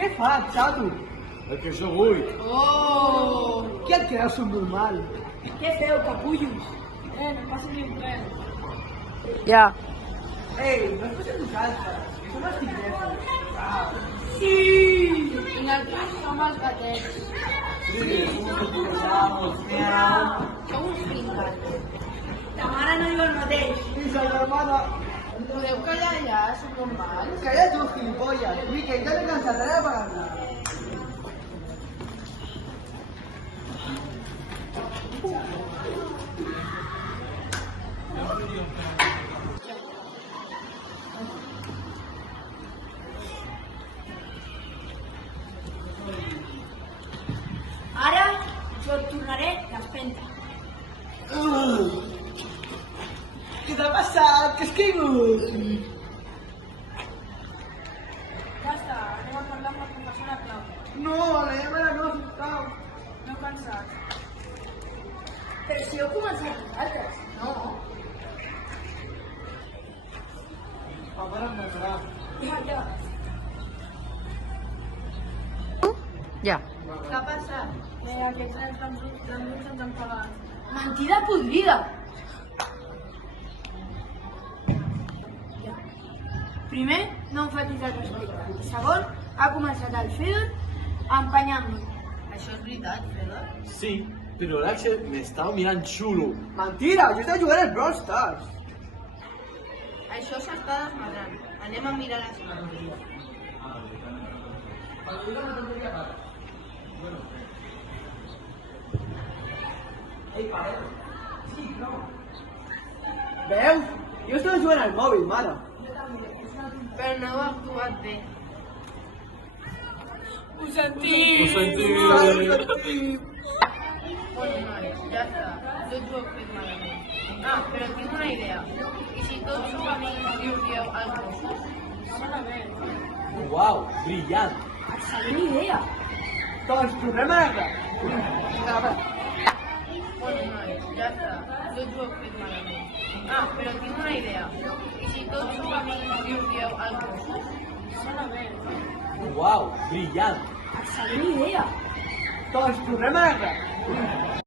Què fa, xato? El que jo vull. Oh! Què et creus subnormal? Què feu, capullos? No passi ni un tren. Ja. Ei, no es passem nosaltres, que som els tigresos. Sí! I nosaltres som els gatets. Sí, somos miau. Som uns finques. Ta mare no diu el mateix. I sa germana... Podeu callar ja, som normals. Calla tu, gilipollas. Miquel, ja t'he cansat, ara de pagar-la. Ara jo et tornaré l'espenta. Què t'ha passat? Que has caigut? Ja està, anem a parlar amb la professora Clàudia. No, Alejandra, no, sisplau. No cansat. Però si heu començat vosaltres, no? La mare em matarà. Ja. Ja. Què ha passat? Aquests nens l'embruts ens han pagat. Mentida podrida! Primer, no em facis el respecte. Segon, ha començat el Fedor empenyant-me. Això és veritat, Fedor? Sí, però l'Àxel m'estava mirant xulo. Mentira, jo estava jugant al Brawl Stars. Això s'està desmadrant. Anem a mirar les mans. Veus? Jo estava jugant al mòbil, mare. Però no heu actuat bé. Ho Ho sentim! sentim. Bueno, nois, ja està. Tots ho heu fet malament. Però tinc una idea. I si tots sou amics i us dieu als Mossos? Sona bé. Uau, brillant. Excel·lent idea. Doncs tornem a la Vinga, va. Bueno, nois, ja està. Tots ho heu fet malament. Però tinc una idea. I si tots sou amics i us dieu als Mossos? Sona bé. Uau, brillant. Excel·lent idea. Doncs tornem a la